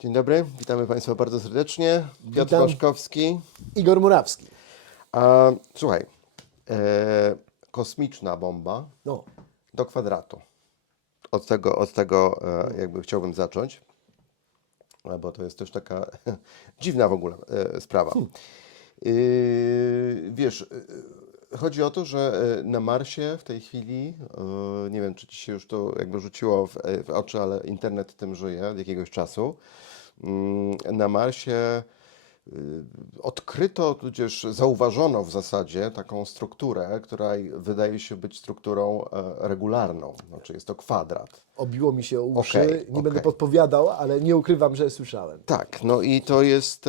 Dzień dobry, witamy Państwa bardzo serdecznie. Piotr Witam. Waszkowski. Igor Murawski. Słuchaj, kosmiczna bomba No, do kwadratu. Od tego jakby chciałbym zacząć, bo to jest też taka dziwna w ogóle sprawa. Wiesz, chodzi o to, że na Marsie w tej chwili, nie wiem, czy Ci się już to jakby rzuciło w oczy, ale internet tym żyje od jakiegoś czasu. Na Marsie odkryto, tudzież zauważono w zasadzie taką strukturę, która wydaje się być strukturą regularną. Znaczy jest to kwadrat. obiło mi się o uszy. Okej, Nie będę okej. podpowiadał, ale nie ukrywam, że słyszałem. Tak, no i to jest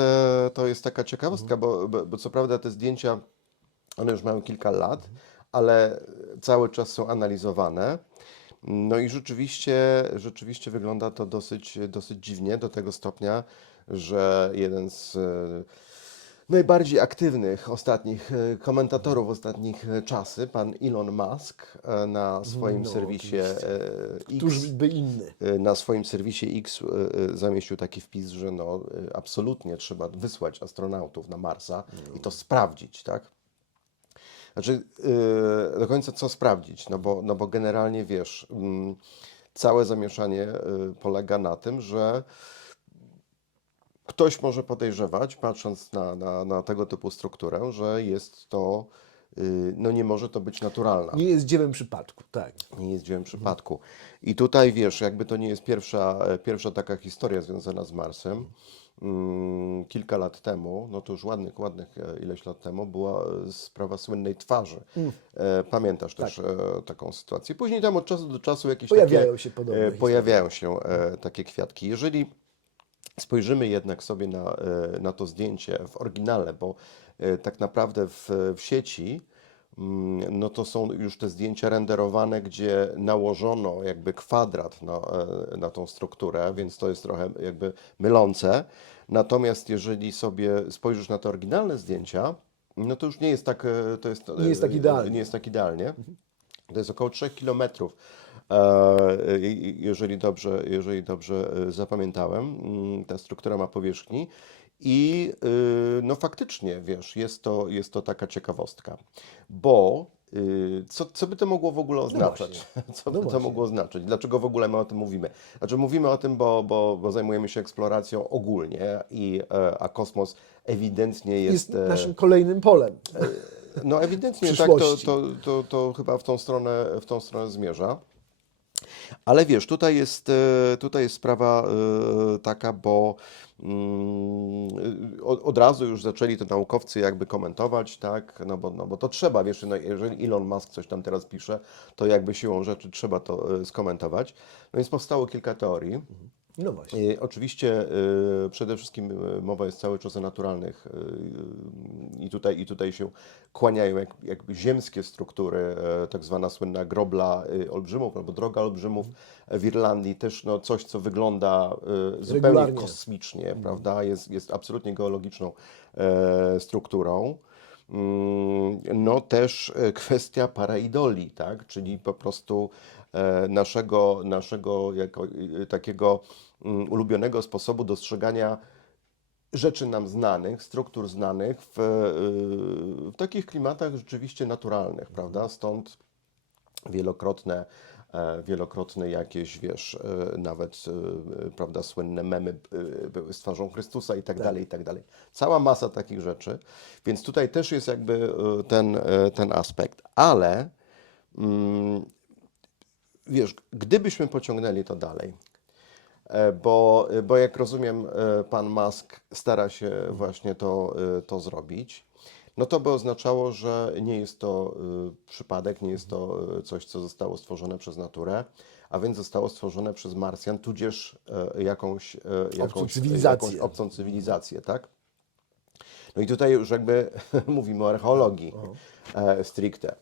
taka ciekawostka, bo co prawda te zdjęcia, one już mają kilka lat, ale cały czas są analizowane. No i rzeczywiście wygląda to dosyć dziwnie, do tego stopnia, że jeden z najbardziej aktywnych ostatnich komentatorów ostatnich czasy, pan Elon Musk, na swoim No, serwisie X, Któż by inny? na swoim serwisie X zamieścił taki wpis, że no, absolutnie trzeba wysłać astronautów na Marsa i to sprawdzić, tak? Znaczy, do końca co sprawdzić? No bo generalnie wiesz, całe zamieszanie polega na tym, że ktoś może podejrzewać, patrząc na tego typu strukturę, że jest to, no nie może to być naturalna. Nie jest dziewem przypadku, tak. Nie jest dziełem przypadku. I tutaj wiesz, jakby to nie jest pierwsza taka historia związana z Marsem. Kilka lat temu, no to już ładnych ileś lat temu, była sprawa słynnej twarzy. Pamiętasz też taką sytuację. Później tam od czasu do czasu jakieś Pojawiają się podobne pojawiają się takie kwiatki. Jeżeli spojrzymy jednak sobie na to zdjęcie w oryginale, bo tak naprawdę w sieci, no to są już te zdjęcia renderowane, gdzie nałożono jakby kwadrat na tą strukturę, więc to jest trochę jakby mylące. Natomiast jeżeli sobie spojrzysz na te oryginalne zdjęcia, no to już nie jest tak, Nie jest tak idealnie. nie jest tak idealnie. To jest około 3 kilometrów, jeżeli dobrze zapamiętałem, ta struktura ma powierzchni. I no faktycznie, wiesz, jest to taka ciekawostka, bo co by to mogło w ogóle oznaczać? Co by to właśnie. mogło oznaczać? Dlaczego w ogóle my o tym mówimy? Znaczy mówimy o tym, bo zajmujemy się eksploracją ogólnie, a kosmos ewidentnie Jest jest naszym kolejnym polem. no ewidentnie tak, przyszłości. to chyba w tą stronę zmierza. Ale wiesz, tutaj jest sprawa taka, bo od razu już zaczęli to naukowcy jakby komentować, tak, no bo to trzeba, wiesz, no, jeżeli Elon Musk coś tam teraz pisze, to jakby siłą rzeczy trzeba to skomentować. No więc powstało kilka teorii. No właśnie. Oczywiście przede wszystkim mowa jest cały czas o naturalnych i tutaj się kłaniają jakby ziemskie struktury, tak zwana słynna grobla olbrzymów albo droga olbrzymów w Irlandii, też no, coś, co wygląda zupełnie Regularnie. kosmicznie, prawda? Jest absolutnie geologiczną strukturą. No też kwestia pareidolii, tak? Czyli po prostu naszego jako takiego ulubionego sposobu dostrzegania rzeczy nam znanych, struktur znanych w takich klimatach rzeczywiście naturalnych, prawda? Stąd wielokrotne jakieś, wiesz, nawet, prawda, słynne memy były z twarzą Chrystusa i tak dalej, i tak dalej. Cała masa takich rzeczy, więc tutaj też jest jakby ten aspekt, ale wiesz, gdybyśmy pociągnęli to dalej, bo jak rozumiem, pan Musk stara się właśnie to zrobić, no to by oznaczało, że nie jest to przypadek, nie jest to coś, co zostało stworzone przez naturę, a więc zostało stworzone przez Marsjan, tudzież cywilizację. jakąś obcą cywilizację, tak? No i tutaj już jakby mówimy o archeologii stricte.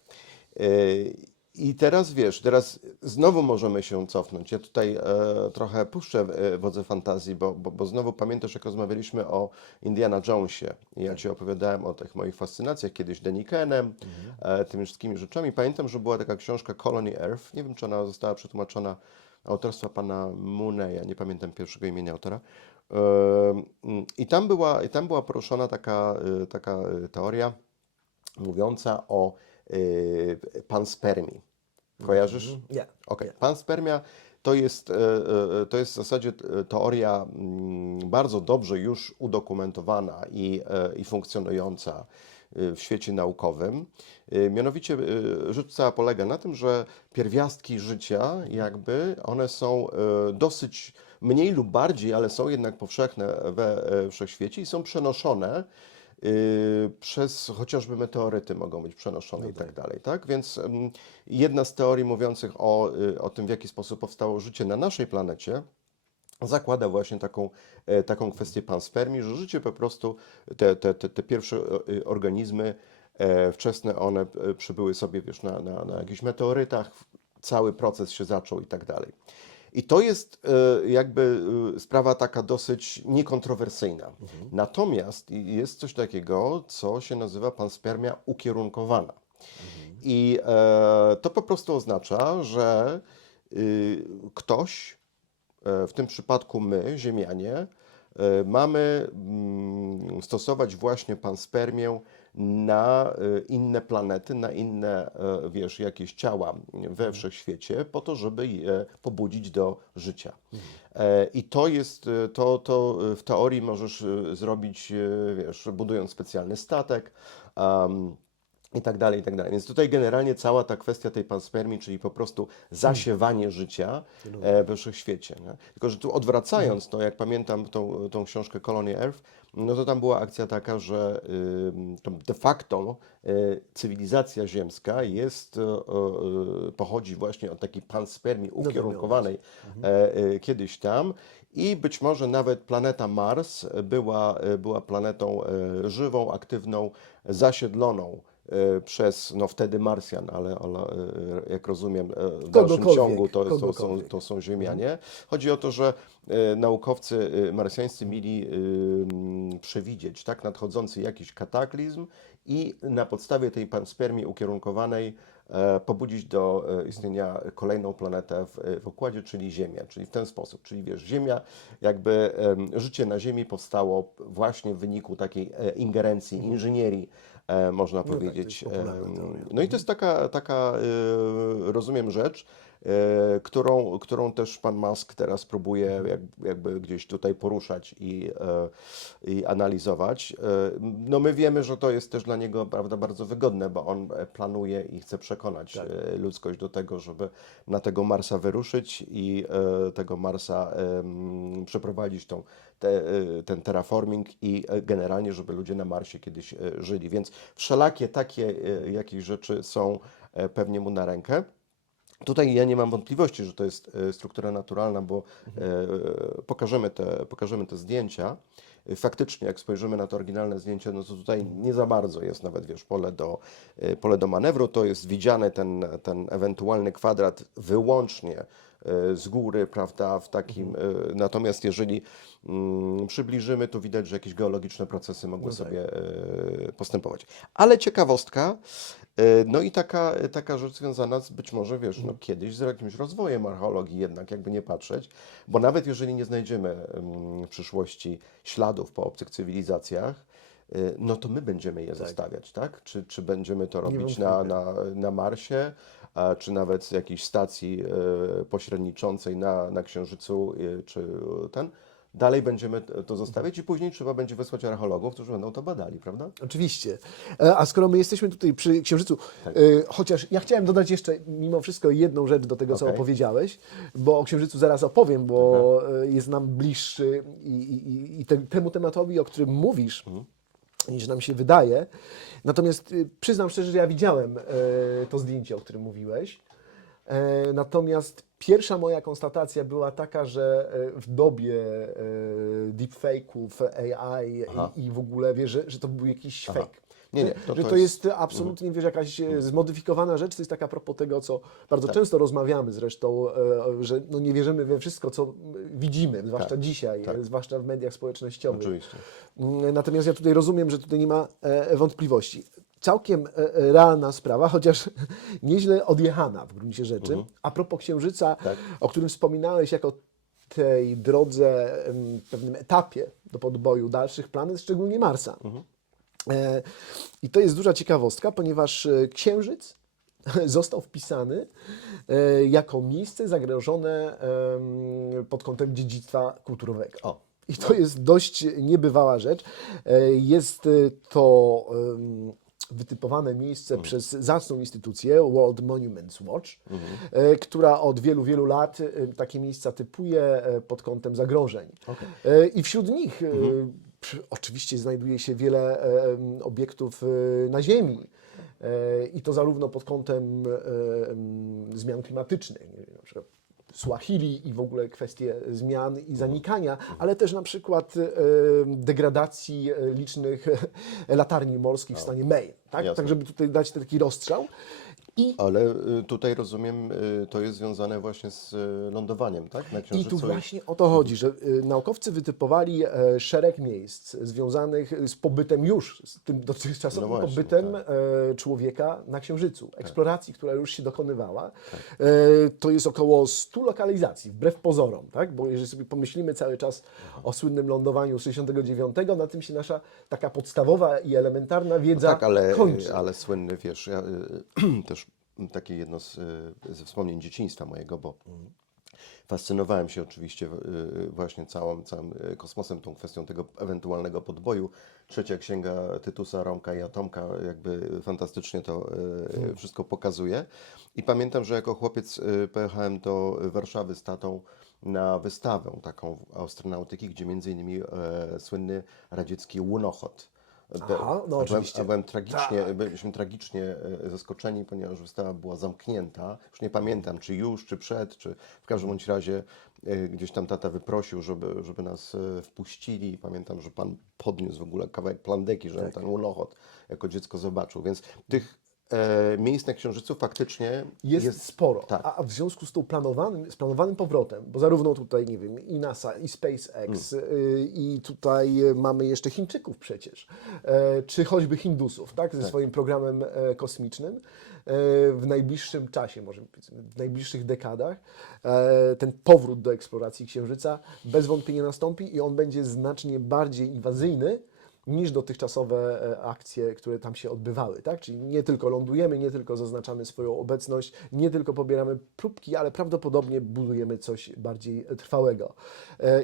I teraz wiesz, teraz znowu możemy się cofnąć. Ja tutaj trochę puszczę wodze fantazji, bo znowu pamiętasz, jak rozmawialiśmy o Indiana Jonesie. I ja Ci opowiadałem o tych moich fascynacjach kiedyś Denikenem, tymi wszystkimi rzeczami. Pamiętam, że była taka książka Colony Earth. Nie wiem, czy ona została przetłumaczona autorstwa pana Mooneya, nie pamiętam pierwszego imienia autora. I tam była poruszona taka teoria mówiąca o panspermii. Kojarzysz? Nie. Okej. Panspermia to jest w zasadzie teoria bardzo dobrze już udokumentowana i funkcjonująca w świecie naukowym. Mianowicie rzecz cała polega na tym, że pierwiastki życia jakby one są dosyć mniej lub bardziej, ale są jednak powszechne we wszechświecie i są przenoszone przez chociażby meteoryty mogą być przenoszone i tak dalej, tak? Więc jedna z teorii mówiących o tym, w jaki sposób powstało życie na naszej planecie, zakłada właśnie taką kwestię panspermii, że życie po prostu, te pierwsze organizmy wczesne, one przybyły sobie, wiesz, na jakichś meteorytach, cały proces się zaczął i tak dalej. I to jest jakby sprawa taka dosyć niekontrowersyjna. Natomiast jest coś takiego, co się nazywa panspermia ukierunkowana. I to po prostu oznacza, że ktoś, w tym przypadku my, Ziemianie, mamy stosować właśnie panspermię na inne planety, na inne, wiesz, jakieś ciała we wszechświecie, po to, żeby je pobudzić do życia. I to jest, to w teorii możesz zrobić, wiesz, budując specjalny statek, i tak dalej, i tak dalej. Więc tutaj generalnie cała ta kwestia tej panspermii, czyli po prostu zasiewanie życia we wszechświecie. Nie? Tylko, że tu odwracając to, jak pamiętam tą książkę Colony Earth, no to tam była akcja taka, że to de facto cywilizacja ziemska pochodzi właśnie od takiej panspermii ukierunkowanej kiedyś tam. I być może nawet planeta Mars była planetą żywą, aktywną, zasiedloną przez, no wtedy Marsjan, ale jak rozumiem, w dalszym ciągu to są Ziemianie. Chodzi o to, że naukowcy marsjańscy mieli przewidzieć tak, nadchodzący jakiś kataklizm i na podstawie tej panspermii ukierunkowanej pobudzić do istnienia kolejną planetę w układzie, czyli Ziemię, czyli w ten sposób. Czyli wiesz, Ziemia, jakby życie na Ziemi powstało właśnie w wyniku takiej ingerencji, inżynierii, można powiedzieć. Tak, to jest popularna teoria. No i to jest taka rozumiem, rzecz, którą też pan Musk teraz próbuje jakby gdzieś tutaj poruszać i analizować. No my wiemy, że to jest też dla niego, prawda, bardzo wygodne, bo on planuje i chce przekonać ludzkość do tego, żeby na tego Marsa wyruszyć i tego Marsa przeprowadzić ten terraforming i generalnie, żeby ludzie na Marsie kiedyś żyli. Więc wszelakie takie jakieś rzeczy są pewnie mu na rękę. Tutaj ja nie mam wątpliwości, że to jest struktura naturalna, bo pokażemy te zdjęcia. Faktycznie, jak spojrzymy na to oryginalne zdjęcie, no to tutaj nie za bardzo jest nawet, wiesz, pole do manewru. To jest widziany ten ewentualny kwadrat wyłącznie z góry, prawda, w takim. Natomiast jeżeli przybliżymy, to widać, że jakieś geologiczne procesy mogły sobie postępować. Ale ciekawostka, no i taka rzecz związana z być może, wiesz, no kiedyś z jakimś rozwojem archeologii jednak, jakby nie patrzeć, bo nawet jeżeli nie znajdziemy w przyszłości śladów po obcych cywilizacjach, no to my będziemy je zostawiać, tak? Czy będziemy to robić na Marsie, czy nawet z jakiejś stacji pośredniczącej na Księżycu, czy dalej będziemy to zostawiać i później trzeba będzie wysłać archeologów, którzy będą to badali, prawda? Oczywiście. A skoro my jesteśmy tutaj przy Księżycu, chociaż ja chciałem dodać jeszcze mimo wszystko jedną rzecz do tego, co opowiedziałeś, bo o Księżycu zaraz opowiem, bo jest nam bliższy i temu tematowi, o którym mówisz, niż nam się wydaje. Natomiast przyznam szczerze, że ja widziałem to zdjęcie, o którym mówiłeś. Natomiast pierwsza moja konstatacja była taka, że w dobie deepfake'ów, AI i w ogóle, wiesz, że to był jakiś fake. Nie, że to jest absolutnie, wiesz, jakaś zmodyfikowana rzecz. To jest tak a propos tego, co bardzo często rozmawiamy zresztą, że no nie wierzymy we wszystko, co widzimy, zwłaszcza dzisiaj, zwłaszcza w mediach społecznościowych. Oczywiście. Natomiast ja tutaj rozumiem, że tutaj nie ma wątpliwości. całkiem realna sprawa, chociaż nieźle odjechana w gruncie rzeczy. A propos Księżyca, Tak. o którym wspominałeś jako tej drodze, pewnym etapie do podboju dalszych planet, szczególnie Marsa. I to jest duża ciekawostka, ponieważ Księżyc został wpisany jako miejsce zagrożone pod kątem dziedzictwa kulturowego. O. I to jest dość niebywała rzecz. Jest to wytypowane miejsce przez zacną instytucję World Monuments Watch, która od wielu, wielu lat takie miejsca typuje pod kątem zagrożeń. I wśród nich oczywiście znajduje się wiele obiektów na Ziemi. I to zarówno pod kątem zmian klimatycznych, nie wiem, na przykład Swahili i w ogóle kwestie zmian i zanikania, ale też na przykład degradacji licznych latarni morskich w stanie Maine. Tak? Jasne. Tak, żeby tutaj dać taki rozstrzał. I Ale tutaj rozumiem, to jest związane właśnie z lądowaniem, tak? Na I Księżycu. tu właśnie o to chodzi, że naukowcy wytypowali szereg miejsc związanych z pobytem już, z tym dotychczasowym No właśnie, pobytem człowieka na Księżycu, eksploracji, która już się dokonywała. To jest około 100 lokalizacji, wbrew pozorom, tak? Bo jeżeli sobie pomyślimy cały czas o słynnym lądowaniu z 69, na tym się nasza taka podstawowa i elementarna wiedza Tak, kończy. ale słynny, wiesz, ja też takie jedno ze wspomnień dzieciństwa mojego, bo fascynowałem się oczywiście właśnie całym kosmosem, tą kwestią tego ewentualnego podboju. Trzecia księga Tytusa, Romka i Atomka jakby fantastycznie to wszystko pokazuje. I pamiętam, że jako chłopiec pojechałem do Warszawy z tatą na wystawę taką astronautyki, gdzie między innymi słynny radziecki łunochod. Aha, no oczywiście. Byliśmy tragicznie zaskoczeni, ponieważ wystawa była zamknięta. Już nie pamiętam, czy już, czy przed, czy w każdym bądź razie gdzieś tam tata wyprosił, żeby nas wpuścili. I pamiętam, że pan podniósł w ogóle kawałek plandeki, żebym ten łunochod jako dziecko zobaczył. Więc tych miejsc na Księżycu faktycznie Jest sporo, Tak. a w związku z tą planowanym powrotem, bo zarówno tutaj, nie wiem, i NASA, i SpaceX, i tutaj mamy jeszcze Chińczyków przecież, czy choćby Hindusów, tak, ze swoim programem kosmicznym, w najbliższym czasie, może powiedzmy, w najbliższych dekadach, ten powrót do eksploracji Księżyca bez wątpienia nastąpi i on będzie znacznie bardziej inwazyjny niż dotychczasowe akcje, które tam się odbywały, tak? Czyli nie tylko lądujemy, nie tylko zaznaczamy swoją obecność, nie tylko pobieramy próbki, ale prawdopodobnie budujemy coś bardziej trwałego.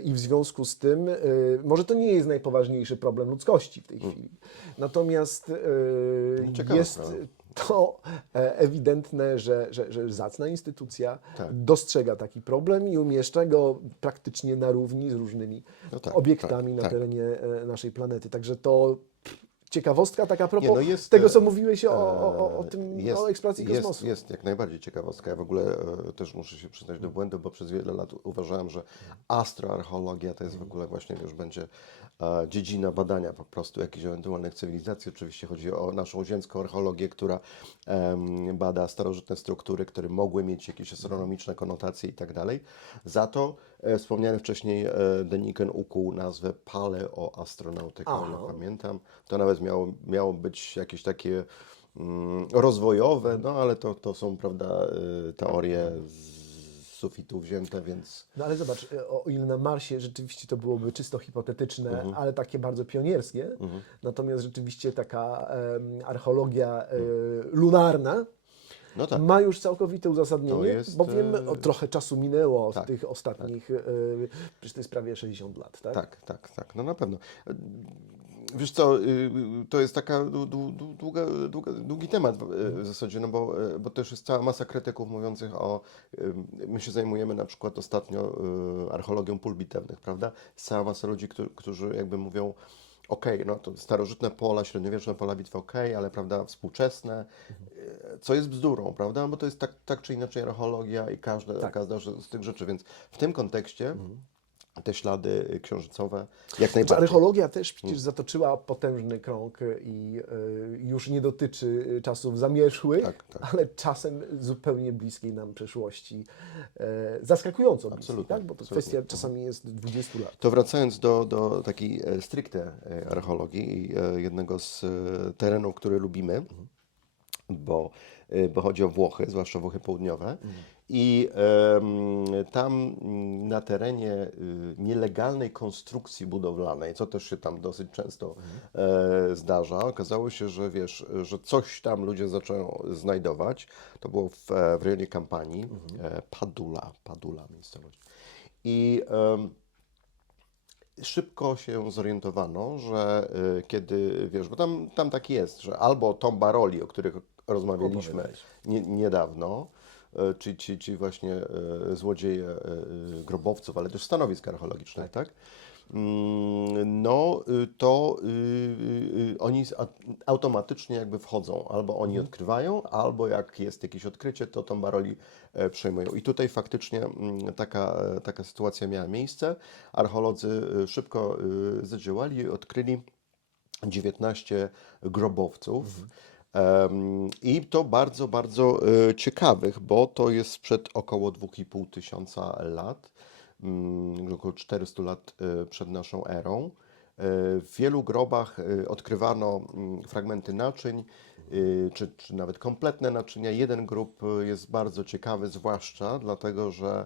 I w związku z tym, może to nie jest najpoważniejszy problem ludzkości w tej chwili, natomiast Ciekawa jest sprawa. to ewidentne, że zacna instytucja Tak. dostrzega taki problem i umieszcza go praktycznie na równi z różnymi No tak, obiektami na tak. terenie naszej planety. Także to ciekawostka taka a propos Nie, no jest, tego, co mówiłeś o tym, o eksploracji kosmosu. Jest jak najbardziej ciekawostka. Ja w ogóle też muszę się przyznać do błędu, bo przez wiele lat uważałem, że astroarcheologia to jest w ogóle właśnie już będzie dziedzina badania po prostu jakichś ewentualnych cywilizacji. Oczywiście chodzi o naszą ziemską archeologię, która bada starożytne struktury, które mogły mieć jakieś astronomiczne konotacje i tak dalej. Za to wspomniany wcześniej Deniken ukuł nazwę paleoastronautyka, Aha. ja pamiętam. To nawet miało być jakieś takie rozwojowe, no ale to są, prawda, teorie z sufitu wzięte, więc No ale zobacz, o ile na Marsie rzeczywiście to byłoby czysto hipotetyczne, ale takie bardzo pionierskie, natomiast rzeczywiście taka archeologia lunarna no tak. ma już całkowite To uzasadnienie, jest, bowiem trochę czasu minęło tak, w tych ostatnich, przecież to jest prawie 60 lat, tak? Tak, no na pewno. Wiesz co, to jest taka długi temat w zasadzie, no bo też jest cała masa krytyków mówiących my się zajmujemy na przykład ostatnio archeologią pól bitewnych, prawda? Jest cała masa ludzi, którzy jakby mówią, okej, no to starożytne pola, średniowieczne pola bitwy, okej, ale prawda, współczesne, co jest bzdurą, prawda? Bo to jest tak czy inaczej archeologia i każda z tych rzeczy, więc w tym kontekście te ślady księżycowe jak Znaczy, najbardziej. archeologia też przecież zatoczyła potężny krąg i już nie dotyczy czasów zamierzchłych, Tak, tak. ale czasem zupełnie bliskiej nam przeszłości. Zaskakująco bliskiej, Absolutnie, tak? Bo to absolutnie. kwestia czasami jest 20 lat. To wracając do takiej stricte archeologii i jednego z terenów, które lubimy, bo chodzi o Włochy, zwłaszcza Włochy południowe. I tam na terenie nielegalnej konstrukcji budowlanej, co też się tam dosyć często zdarza, okazało się, że wiesz, że coś tam ludzie zaczęły znajdować. To było w rejonie Kampanii, Padula miejscowość. I szybko się zorientowano, że kiedy, wiesz, bo tam tak jest, że albo tombaroli, o których rozmawialiśmy niedawno, ci właśnie złodzieje grobowców, ale też stanowisk archeologicznych, tak? No, to oni automatycznie jakby wchodzą. Albo oni odkrywają, albo jak jest jakieś odkrycie, to tombaroli przejmują. I tutaj faktycznie taka sytuacja miała miejsce. Archeolodzy szybko zadziałali i odkryli 19 grobowców. I to bardzo, bardzo ciekawych, bo to jest sprzed około 2,5 tysiąca lat, około 400 lat przed naszą erą. W wielu grobach odkrywano fragmenty naczyń, czy nawet kompletne naczynia. Jeden grób jest bardzo ciekawy, zwłaszcza dlatego, że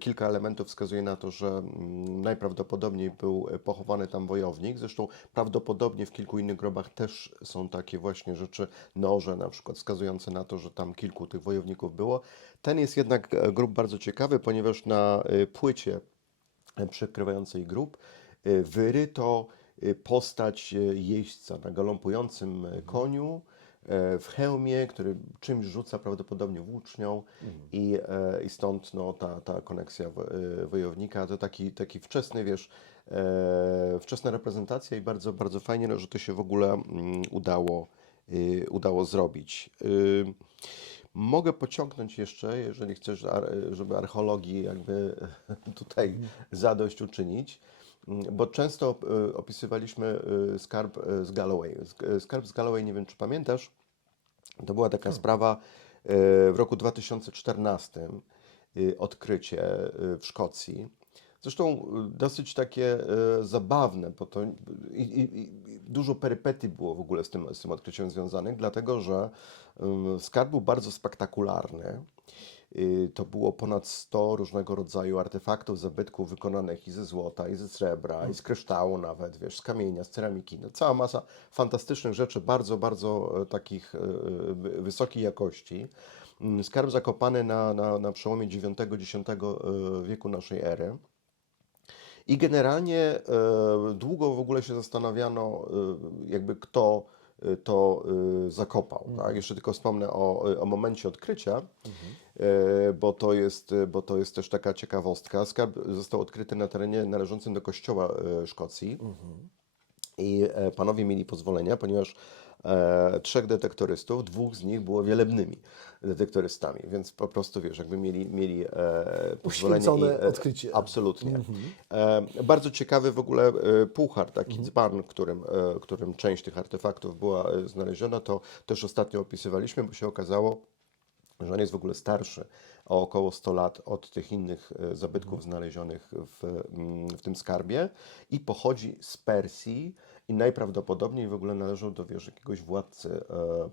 kilka elementów wskazuje na to, że najprawdopodobniej był pochowany tam wojownik. Zresztą prawdopodobnie w kilku innych grobach też są takie właśnie rzeczy, noże na przykład, wskazujące na to, że tam kilku tych wojowników było. Ten jest jednak grób bardzo ciekawy, ponieważ na płycie przykrywającej grób wyryto postać jeźdźca na galopującym koniu w hełmie, który czymś rzuca, prawdopodobnie włócznią i stąd no, ta koneksja wojownika. To taki wczesny, wiesz, wczesna reprezentacja i bardzo, bardzo fajnie, no, że to się w ogóle udało zrobić. Mogę pociągnąć jeszcze, jeżeli chcesz, żeby archeologii jakby tutaj zadośćuczynić, bo często opisywaliśmy skarb z Galloway. Skarb z Galloway, nie wiem czy pamiętasz, to była taka sprawa w roku 2014, odkrycie w Szkocji. Zresztą dosyć takie zabawne, bo to dużo perypetii było w ogóle z tym odkryciem związanych, dlatego że skarb był bardzo spektakularny. To było ponad 100 różnego rodzaju artefaktów, zabytków wykonanych i ze złota, i ze srebra, i z kryształu nawet, wiesz, z kamienia, z ceramiki. No, cała masa fantastycznych rzeczy, bardzo, bardzo takich wysokiej jakości. Skarb zakopany na przełomie IX-X wieku naszej ery. I generalnie długo w ogóle się zastanawiano, jakby kto to zakopał. Tak? Jeszcze tylko wspomnę o momencie odkrycia, bo to jest też taka ciekawostka. Skarb został odkryty na terenie należącym do kościoła Szkocji. I panowie mieli pozwolenia, ponieważ 3 detektorystów, 2 z nich było wielebnymi detektorystami, więc po prostu, wiesz, jakby mieli pozwolenie. Uświęcone odkrycie. Absolutnie. Bardzo ciekawy w ogóle puchar, taki dzban, którym część tych artefaktów była znaleziona, to też ostatnio opisywaliśmy, bo się okazało, że on jest w ogóle starszy o około 100 lat od tych innych zabytków znalezionych w tym skarbie i pochodzi z Persji i najprawdopodobniej w ogóle należał do, wiesz, jakiegoś władcy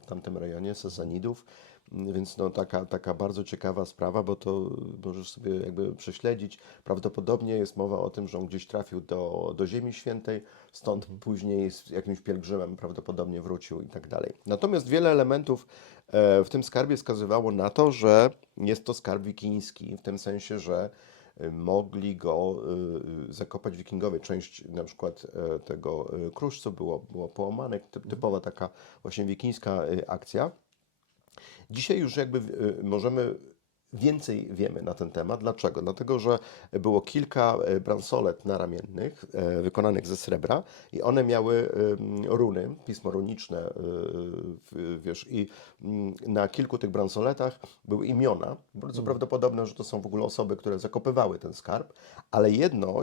w tamtym rejonie, Sasanidów, więc no taka bardzo ciekawa sprawa, bo to możesz sobie jakby prześledzić. Prawdopodobnie jest mowa o tym, że on gdzieś trafił do Ziemi Świętej, stąd później z jakimś pielgrzymem prawdopodobnie wrócił i tak dalej. Natomiast wiele elementów w tym skarbie wskazywało na to, że jest to skarb wikiński, w tym sensie, że mogli go zakopać wikingowie. Część na przykład tego kruszcu było połamane, typowa taka właśnie wikińska akcja. Dzisiaj już jakby możemy więcej wiemy na ten temat. Dlaczego? Dlatego, że było kilka bransolet naramiennych wykonanych ze srebra i one miały runy, pismo runiczne, wiesz, i na kilku tych bransoletach były imiona. Bardzo prawdopodobne, że to są w ogóle osoby, które zakopywały ten skarb, ale jedno,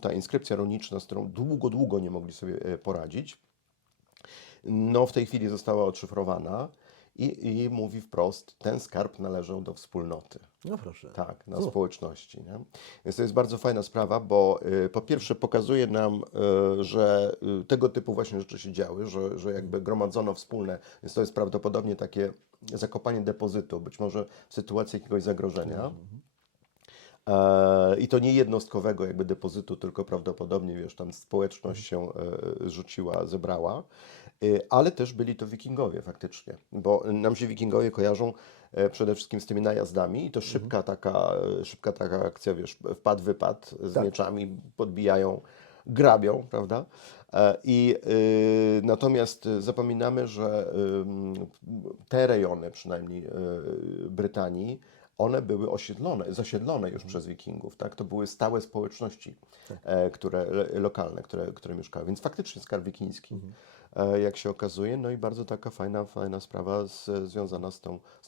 ta inskrypcja runiczna, z którą długo nie mogli sobie poradzić, no w tej chwili została odszyfrowana i mówi wprost, ten skarb należał do wspólnoty. No proszę. Tak, na społeczności. Nie? Więc to jest bardzo fajna sprawa, bo po pierwsze pokazuje nam, że tego typu właśnie rzeczy się działy, że jakby gromadzono wspólne, więc to jest prawdopodobnie takie zakopanie depozytu, być może w sytuacji jakiegoś zagrożenia. I to nie jednostkowego jakby depozytu, tylko prawdopodobnie, wiesz, tam społeczność się rzuciła, zebrała, ale też byli to wikingowie faktycznie, bo nam się wikingowie kojarzą przede wszystkim z tymi najazdami i to szybka taka akcja, wiesz, wpad, wypad z mieczami, podbijają, grabią, prawda? Natomiast zapominamy, że te rejony przynajmniej Brytanii, one były zasiedlone już przez Wikingów, tak? To były stałe społeczności, lokalne, które mieszkały. Więc faktycznie skarb wikiński, jak się okazuje, no i bardzo taka fajna sprawa związana z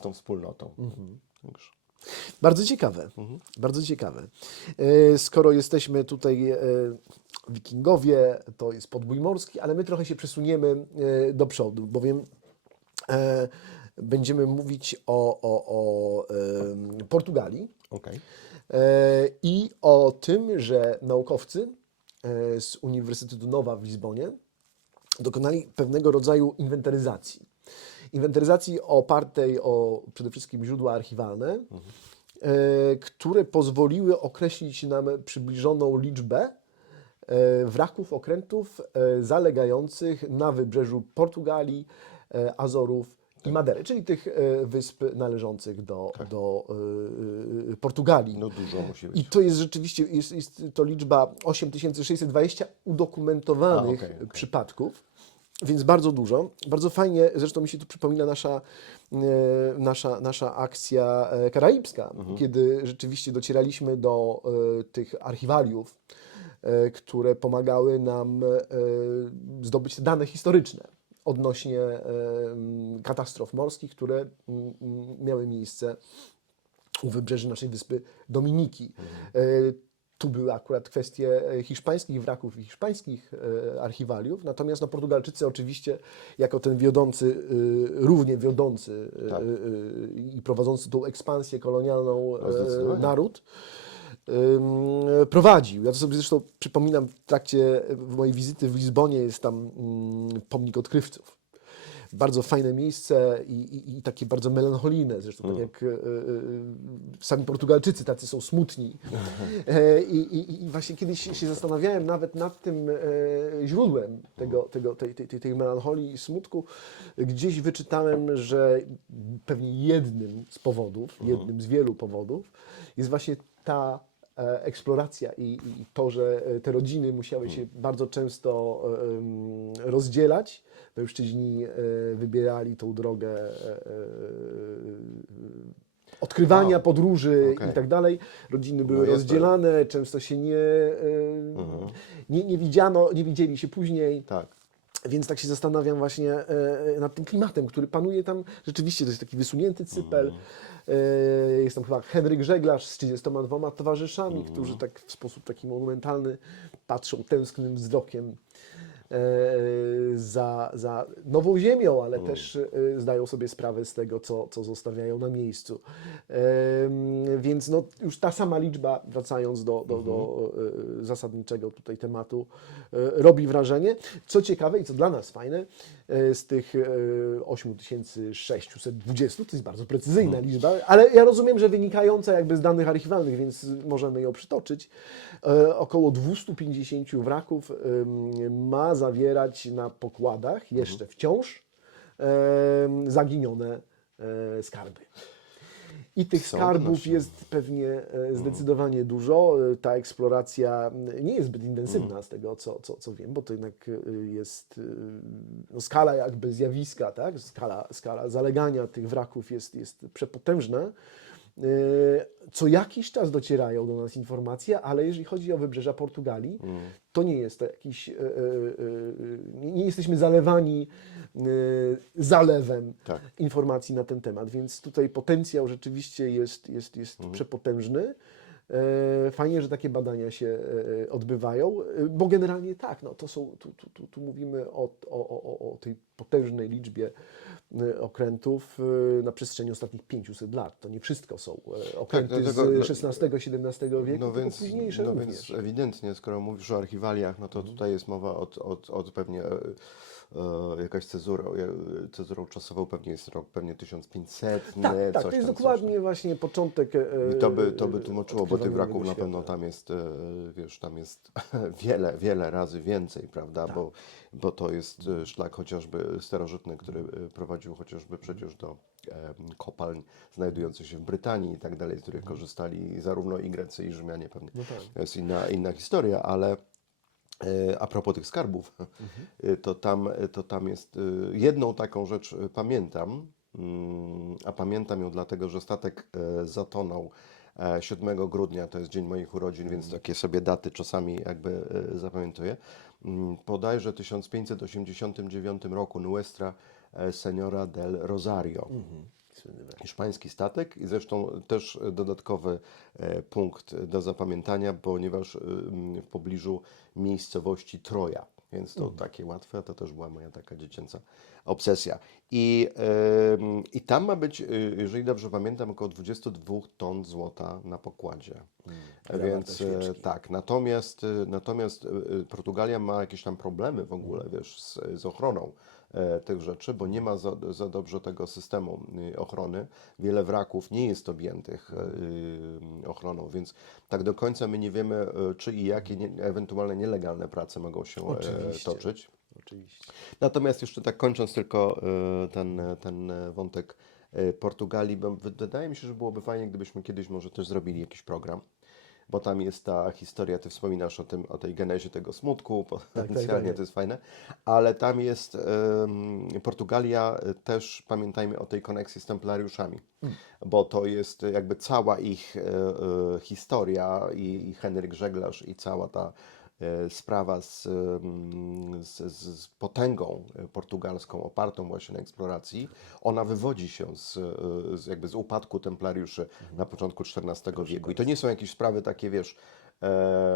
tą wspólnotą. Także. Bardzo ciekawe, bardzo ciekawe. Skoro jesteśmy tutaj wikingowie, to jest podbój morski, ale my trochę się przesuniemy do przodu, bowiem będziemy mówić o Portugalii Okay. i o tym, że naukowcy z Uniwersytetu Nowa w Lizbonie dokonali pewnego rodzaju inwentaryzacji. Inwentaryzacji opartej o przede wszystkim źródła archiwalne, które pozwoliły określić nam przybliżoną liczbę wraków, okrętów zalegających na wybrzeżu Portugalii, Azorów i Madery, czyli tych wysp należących do Portugalii. No dużo musi być. I to jest rzeczywiście, jest to liczba 8620 udokumentowanych przypadków, więc bardzo dużo. Bardzo fajnie, zresztą mi się tu przypomina nasza akcja karaibska, kiedy rzeczywiście docieraliśmy do tych archiwaliów, które pomagały nam zdobyć te dane historyczne odnośnie katastrof morskich, które miały miejsce u wybrzeży naszej wyspy Dominiki. Tu były akurat kwestie hiszpańskich wraków i hiszpańskich archiwaliów, natomiast no, Portugalczycy oczywiście jako ten równie wiodący i prowadzący tą ekspansję kolonialną naród prowadził. Ja to sobie zresztą przypominam w trakcie mojej wizyty w Lizbonie, jest tam pomnik odkrywców. Bardzo fajne miejsce i takie bardzo melancholijne, zresztą tak jak sami Portugalczycy tacy są smutni. I właśnie kiedyś się zastanawiałem nawet nad tym źródłem tej melancholii i smutku. Gdzieś wyczytałem, że pewnie jednym z wielu powodów jest właśnie ta eksploracja i to, że te rodziny musiały się bardzo często rozdzielać. Mężczyźni wybierali tą drogę odkrywania, podróży i tak dalej. Rodziny były rozdzielane, często się nie widziano, nie widzieli się później. Tak. Więc tak się zastanawiam właśnie nad tym klimatem, który panuje tam. Rzeczywiście to jest taki wysunięty cypel. Jest tam chyba Henryk Żeglarz z 32 towarzyszami, którzy tak w sposób taki monumentalny patrzą tęsknym wzrokiem za nową ziemią, ale też zdają sobie sprawę z tego, co zostawiają na miejscu. Więc no, już ta sama liczba, wracając do zasadniczego tutaj tematu, robi wrażenie. Co ciekawe i co dla nas fajne, z tych 8620, to jest bardzo precyzyjna liczba, ale ja rozumiem, że wynikająca jakby z danych archiwalnych, więc możemy ją przytoczyć. Około 250 wraków ma zawierać na pokładach jeszcze wciąż zaginione skarby. I tych Są skarbów nasze. jest pewnie zdecydowanie dużo. Ta eksploracja nie jest zbyt intensywna z tego, co wiem, bo to jednak jest no, skala jakby zjawiska, tak? Skala zalegania tych wraków jest przepotężna. Co jakiś czas docierają do nas informacje, ale jeżeli chodzi o wybrzeża Portugalii, to nie jest to jakiś, nie jesteśmy zalewani zalewem Tak. informacji na ten temat, więc tutaj potencjał rzeczywiście jest przepotężny. Fajnie, że takie badania się odbywają, bo generalnie tak, no, to są, tu mówimy o tej potężnej liczbie okrętów na przestrzeni ostatnich 500 lat. To nie wszystko są okręty dlatego- z XVI-XVII wieku, No tylko więc, późniejsze no również. więc ewidentnie, skoro mówisz o archiwaliach, no to tutaj jest mowa od pewnie jakaś cezurą czasową, pewnie jest rok pewnie 1500, Tak, coś to jest tam, dokładnie właśnie początek I to by tłumaczyło, bo tych odkrywania wraków na nowego pewno świata. tam jest, wiesz, tam jest wiele razy więcej, prawda? Tak. Bo to jest szlak chociażby starożytny, który prowadził chociażby przecież do kopalń znajdujących się w Brytanii i tak dalej, z których korzystali zarówno i Grecy, i Rzymianie pewnie. No tak. To jest inna historia, ale a propos tych skarbów, to tam jest jedną taką rzecz pamiętam, a pamiętam ją dlatego, że statek zatonął 7 grudnia, to jest dzień moich urodzin, więc takie sobie daty czasami jakby zapamiętuję. Bodajże w 1589 roku Nuestra Señora del Rosario. Słynny wers. Hiszpański statek i zresztą też dodatkowy punkt do zapamiętania, ponieważ w pobliżu miejscowości Troja, więc to takie łatwe, to też była moja taka dziecięca obsesja. I tam ma być, jeżeli dobrze pamiętam, około 22 ton złota na pokładzie. Więc warta świeczki. tak, natomiast Portugalia ma jakieś tam problemy w ogóle, wiesz, z ochroną tych rzeczy, bo nie ma za dobrze tego systemu ochrony. Wiele wraków nie jest objętych ochroną, więc tak do końca my nie wiemy, czy i jakie ewentualne nielegalne prace mogą się Oczywiście. toczyć. Oczywiście. Natomiast jeszcze tak kończąc tylko ten wątek Portugalii, bo wydaje mi się, że byłoby fajnie, gdybyśmy kiedyś może też zrobili jakiś program, bo tam jest ta historia, ty wspominasz o tej genezie tego smutku, potencjalnie tak. to jest fajne, ale tam jest Portugalia też, pamiętajmy o tej koneksji z templariuszami, bo to jest jakby cała ich historia i Henryk Żeglarz i cała ta sprawa z potęgą portugalską opartą właśnie na eksploracji, ona wywodzi się jakby z upadku templariuszy na początku XIV wieku. I to nie są jakieś sprawy takie, wiesz,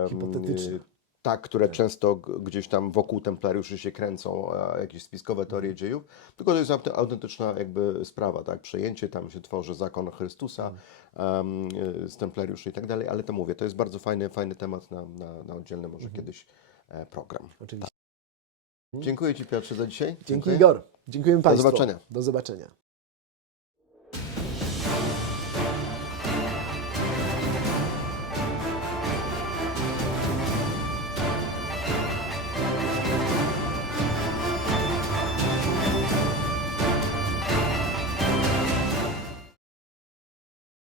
Hipotetyczne. tak, które często gdzieś tam wokół templariuszy się kręcą, jakieś spiskowe teorie dziejów, tylko to jest autentyczna jakby sprawa, tak, przejęcie, tam się tworzy zakon Chrystusa z templariuszy i tak dalej, ale to mówię, to jest bardzo fajny temat na oddzielny może kiedyś program. Oczywiście. Dziękuję Ci, Piotrze, za dzisiaj. Dzięki Igor. Dziękujemy Państwu. zobaczenia. Do zobaczenia.